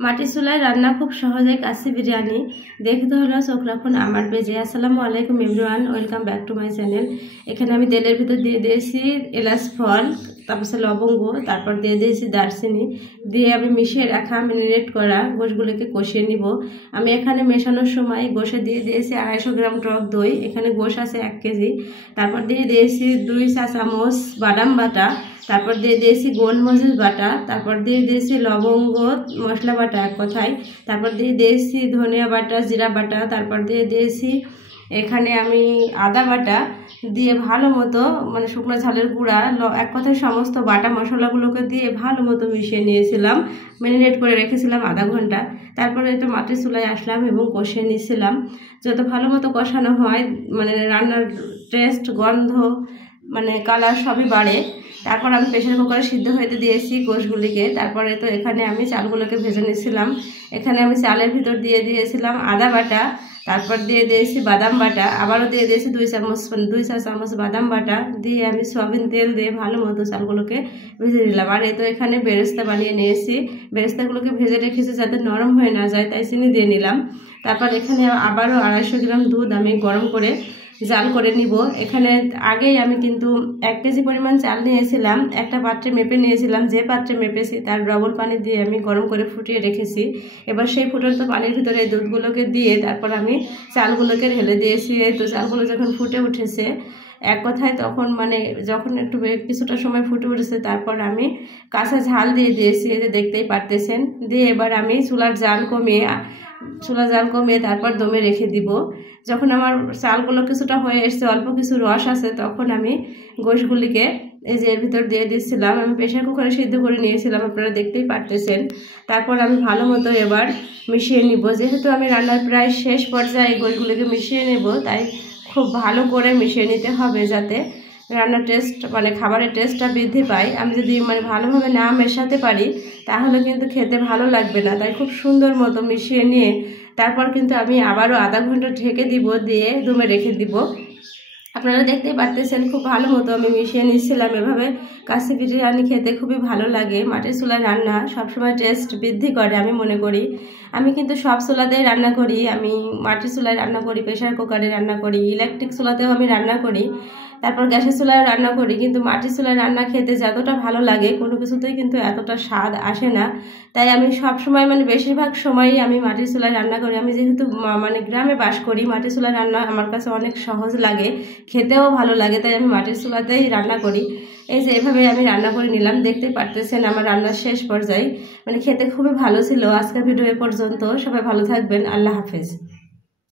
মাটির চুলায় রান্না খুব সহজে কাচ্চি বিরিয়ানি দেখতে হলো চোখ রাখুন আমার পেজে। আসসালামু আলাইকুম everyone, welcome back to my channel. এখানে আমি তেলের ভিতর দিয়ে দিয়েছি এলাচ ফল, তারপর লবঙ্গ, তারপর দিয়ে দিয়েছি দারচিনি, দিয়ে আমি মিশিয়ে রাখা ম্যারিনেট করা গোশগুলোকে কষিয়ে নিব। আমি এখানে মেশানোর সময় গোশে দিয়ে দিয়েছি 250 গ্রাম টক দই, এখানে গোশ আছে 1 কেজি। তারপর দিয়ে দিয়েছি 2 চা চামচ বাদাম বাটা, তারপর দিয়ে দিয়েছি গোলমরিচ বাটা, তারপর দিয়ে দিয়েছি লবঙ্গ মশলা বাটা এক কথায়, তারপর দিয়ে দিয়েছি ধনিয়া বাটা, জিরা বাটা, তারপর দিয়ে দিয়েছি এখানে আমি আদা বাটা, দিয়ে ভালো মতো মানে শুকনো ঝালের গুঁড়া এক কথায় সমস্ত বাটা মশলাগুলোকে দিয়ে ভালো মতো মিশিয়ে নিয়েছিলাম, ম্যারিনেট করে রেখেছিলাম আধা ঘন্টা। তারপরে একটু মাটির চুলায় আসলাম এবং কষিয়ে নিয়েছিলাম। যত ভালো মতো কষানো হয় মানে রান্নার টেস্ট, গন্ধ, মানে কালার সবই বাড়ে। তারপর আমি প্রেশার কুকারে সিদ্ধ হতে দিয়েছি গোশগুলিকে। তারপরে তো এখানে আমি চালগুলোকে ভেজে নিয়েছিলাম। এখানে আমি চালের ভিতর দিয়ে দিয়েছিলাম আদা বাটা, তারপর দিয়ে দিয়েছি বাদাম বাটা, আবারও দিয়ে দিয়েছি 2 চা চামচ বাদাম বাটা, দিয়ে আমি সয়াবিন তেল দিয়ে ভালো মতো চালগুলোকে ভেজে নিলাম। আর এই তো এখানে বেরেস্তা বানিয়ে নিয়েছি, বেরেস্তাগুলোকে ভেজে রেখেছি যাতে নরম হয়ে না যায়, তাই চিনি দিয়ে নিলাম। তারপর এখানে আবারও 250 গ্রাম দুধ আমি গরম করে জাল করে নিব। এখানে আগেই আমি কিন্তু 1 কেজি পরিমাণ চাল নিয়েছিলাম, একটা পাত্রে মেপে নিয়েছিলাম, যে পাত্রে মেপেছি তার ডবল পানি দিয়ে আমি গরম করে ফুটিয়ে রেখেছি। এবার সেই ফুটন্ত পানির ভিতরে দুধগুলোকে দিয়ে তারপর আমি চালগুলোকে ঢেলে দিয়েছি। এই তো চালগুলো যখন ফুটে উঠেছে এক কথায়, তখন মানে যখন একটু কিছুটা সময় ফুটে উঠেছে, তারপর আমি কাঁচা ঝাল দিয়ে দিয়েছি, এই যে দেখতেই পারতেছেন। দিয়ে এবার আমি চুলার জাল কমিয়ে তারপর দমে রেখে দিব। যখন আমার চালগুলো কিছুটা হয়ে এসছে, অল্প কিছু রস আছে, তখন আমি গোশগুলিকে এই যে এর ভিতর দিয়ে দিচ্ছিলাম। আমি প্রেশার কুকারে সিদ্ধ করে নিয়েছিলাম, আপনারা দেখতেই পারতেছেন। তারপর আমি ভালো মতো এবার মিশিয়ে নিব। যেহেতু আমি রান্নার প্রায় শেষ পর্যায়ে গোশগুলিকে মিশিয়ে নেব, তাই খুব ভালো করে মিশিয়ে নিতে হবে যাতে রান্নার টেস্ট মানে খাবারের টেস্টটা বৃদ্ধি পায়। আমি যদি মানে ভালোভাবে না মেশাতে পারি তাহলে কিন্তু খেতে ভালো লাগবে না। তাই খুব সুন্দর মতো মিশিয়ে নিয়ে তারপর কিন্তু আমি আবারও আধা ঘন্টা ঢেকে দিব, দিয়ে দমে রেখে দিব। আপনারা দেখতেই পারতেছেন খুব ভালো মতো আমি মিশিয়ে নিচ্ছিলাম। এভাবে কাচ্চি বিরিয়ানি খেতে খুবই ভালো লাগে। মাটির চুলায় রান্না সবসময় টেস্ট বৃদ্ধি করে আমি মনে করি। আমি কিন্তু সব চুলাতেই রান্না করি, আমি মাটির চুলায় রান্না করি, প্রেশার কুকারে রান্না করি, ইলেকট্রিক চুলাতেও আমি রান্না করি, তারপর গ্যাসের চুলায় রান্না করি। কিন্তু মাটির চুলায় রান্না খেতে যতটা ভালো লাগে কোনো কিছুতেই কিন্তু এতটা স্বাদ আসে না। তাই আমি সব সময় মানে বেশিরভাগ সময়ই আমি মাটির চুলায় রান্না করি। আমি যেহেতু মানে গ্রামে বাস করি, মাটির চুলায় রান্না আমার কাছে অনেক সহজ লাগে, খেতেও ভালো লাগে, তাই আমি মাটির চুলাতেই রান্না করি। এই যে এভাবে আমি রান্না করে নিলাম, দেখতে পারতেছেন আমার রান্নার শেষ পর্যায়ে, মানে খেতে খুবই ভালো ছিল। আজকের ভিডিও এ পর্যন্ত, সবাই ভালো থাকবেন, আল্লাহ হাফেজ।